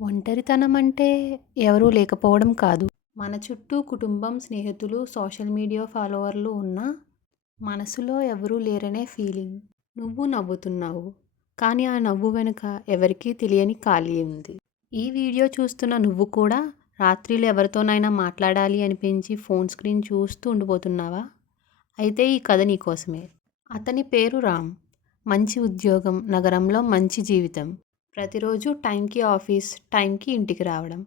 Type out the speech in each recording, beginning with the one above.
ఒంటరితనం అంటే ఎవరూ లేకపోవడం కాదు. మన చుట్టూ కుటుంబం, స్నేహితులు, సోషల్ మీడియా ఫాలోవర్లు ఉన్నా మనసులో ఎవరూ లేరనే ఫీలింగ్. నువ్వు నవ్వుతున్నావు. కానీ ఆ నవ్వు వెనుక ఎవరికీ తెలియని ఖాళీ ఉంది. ఈ వీడియో చూస్తున్న నువ్వు కూడా రాత్రిళ్ళు ఎవరితోనైనా మాట్లాడాలి అనిపించి ఫోన్ స్క్రీన్ చూస్తూ ఉండిపోతున్నావా? అయితే ఈ కథ నీకోసమే. అతని పేరు రామ్. మంచి ఉద్యోగం, నగరంలో మంచి జీవితం. ప్రతిరోజు టైంకి ఆఫీస్, టైంకి ఇంటికి రావడం.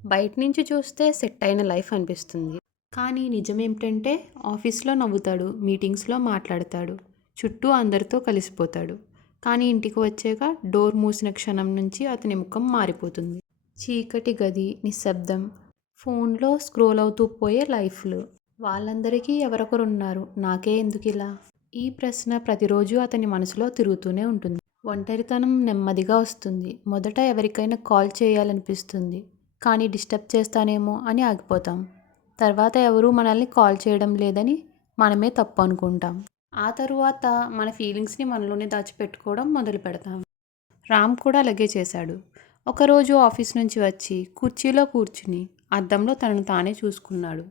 బయట నుంచి చూస్తే సెట్ అయిన లైఫ్ అనిపిస్తుంది. కానీ నిజమేమిటంటే ఆఫీస్లో నవ్వుతాడు, మీటింగ్స్లో మాట్లాడతాడు, చుట్టూ అందరితో కలిసిపోతాడు. కానీ ఇంటికి వచ్చాక డోర్ మూసిన క్షణం నుంచి అతని ముఖం మారిపోతుంది. చీకటి గది, నిశ్శబ్దం, ఫోన్లో స్క్రోల్ అవుతూ పోయే లైఫ్లు. వాళ్ళందరికీ ఎవరొకరున్నారు, నాకే ఎందుకిలా? ఈ ప్రశ్న ప్రతిరోజు అతని మనసులో తిరుగుతూనే ఉంటుంది. ఒంటరితనం నెమ్మదిగా వస్తుంది. మొదట ఎవరికైనా కాల్ చేయాలనిపిస్తుంది, కానీ డిస్టర్బ్ చేస్తానేమో అని ఆగిపోతాం. తర్వాత ఎవరూ మనల్ని కాల్ చేయడం లేదని మనమే తప్పు అనుకుంటాం. ఆ తరువాత మన ఫీలింగ్స్ని మనలోనే దాచిపెట్టుకోవడం మొదలు పెడతాం. రామ్ కూడా అలాగే చేశాడు. ఒకరోజు ఆఫీస్ నుంచి వచ్చి కుర్చీలో కూర్చుని అద్దంలో తనను తానే చూసుకున్నాడు.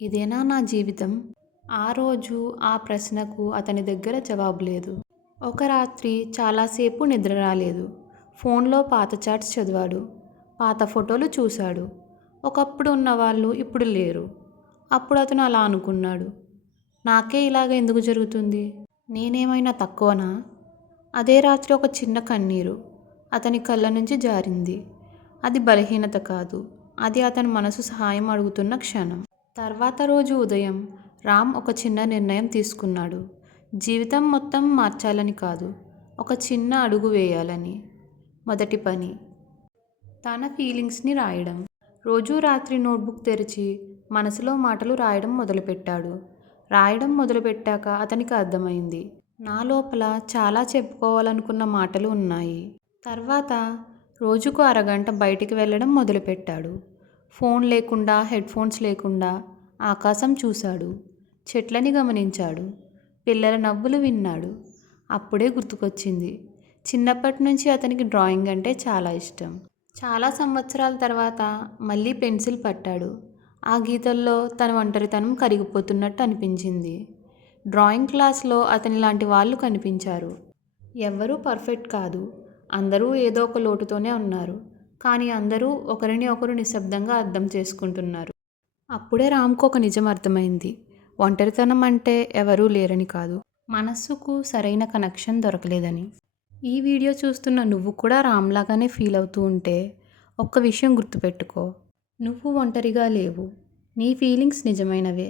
ఇదేనా నా జీవితం? ఆ రోజు ఆ ప్రశ్నకు అతని దగ్గర జవాబు లేదు. ఒక రాత్రి చాలాసేపు నిద్ర రాలేదు. ఫోన్లో పాత చాట్స్ చదివాడు, పాత ఫోటోలు చూశాడు. ఒకప్పుడు ఉన్నవాళ్ళు ఇప్పుడు లేరు. అప్పుడు అతను అలా అనుకున్నాడు, నాకే ఇలాగ ఎందుకు జరుగుతుంది? నేనేమైనా తక్కువనా? అదే రాత్రి ఒక చిన్న కన్నీరు అతని కళ్ళ నుంచి జారింది. అది బలహీనత కాదు, అది అతని మనసు సహాయం అడుగుతున్న క్షణం. తర్వాత రోజు ఉదయం రామ్ ఒక చిన్న నిర్ణయం తీసుకున్నాడు. జీవితం మొత్తం మార్చాలని కాదు, ఒక చిన్న అడుగు వేయాలని. మొదటి పని తన ఫీలింగ్స్ని రాయడం. రోజు రాత్రి నోట్బుక్ తెరిచి మనసులో మాటలు రాయడం మొదలుపెట్టాడు. రాయడం మొదలుపెట్టాక అతనికి అర్థమైంది, నా లోపల చాలా చెప్పుకోవాలనుకున్న మాటలు ఉన్నాయి. తర్వాత రోజుకు అరగంట బయటికి వెళ్ళడం మొదలుపెట్టాడు. ఫోన్ లేకుండా, హెడ్ఫోన్స్ లేకుండా ఆకాశం చూశాడు, చెట్లని గమనించాడు, పిల్లల నవ్వులు విన్నాడు. అప్పుడే గుర్తుకొచ్చింది, చిన్నప్పటి నుంచి అతనికి డ్రాయింగ్ అంటే చాలా ఇష్టం. చాలా సంవత్సరాల తర్వాత మళ్ళీ పెన్సిల్ పట్టాడు. ఆ గీతల్లో తన ఒంటరితనం కరిగిపోతున్నట్టు అనిపించింది. డ్రాయింగ్ క్లాస్లో అతని లాంటి వాళ్ళు కనిపించారు. ఎవ్వరూ పర్ఫెక్ట్ కాదు, అందరూ ఏదో ఒక లోటుతోనే ఉన్నారు. కానీ అందరూ ఒకరిని ఒకరు నిశ్శబ్దంగా అర్థం చేసుకుంటున్నారు. అప్పుడే రామ్కు ఒక నిజం అర్థమైంది, ఒంటరితనం అంటే ఎవరూ లేరని కాదు, మనస్సుకు సరైన కనెక్షన్ దొరకలేదని. ఈ వీడియో చూస్తున్న నువ్వు కూడా రామ్లాగానే ఫీల్ అవుతూ ఉంటే ఒక్క విషయం గుర్తుపెట్టుకో, నువ్వు ఒంటరిగా లేవు. నీ ఫీలింగ్స్ నిజమైనవే.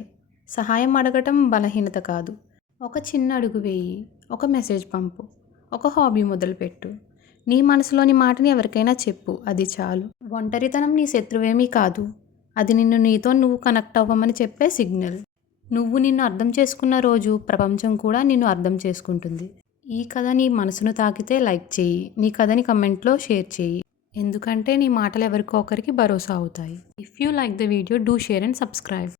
సహాయం అడగటం బలహీనత కాదు. ఒక చిన్న అడుగు వేయి, ఒక మెసేజ్ పంపు, ఒక హాబీ మొదలుపెట్టు. నీ మనసులోని మాటని ఎవరికైనా చెప్పు, అది చాలు. ఒంటరితనం నీ శత్రువేమీ కాదు, అది నీతో నువ్వు కనెక్ట్ అవ్వమని చెప్పే సిగ్నల్. నువ్వు నిన్ను అర్థం చేసుకున్న రోజు ప్రపంచం కూడా నిన్ను అర్థం చేసుకుంటుంది. ఈ కథ నీ మనసును తాకితే లైక్ చేయి, నీ కథని కమెంట్లో షేర్ చేయి. ఎందుకంటే నీ మాటలు ఎవరికో ఒకరికి భరోసా అవుతాయి. If you like the video, do share and subscribe.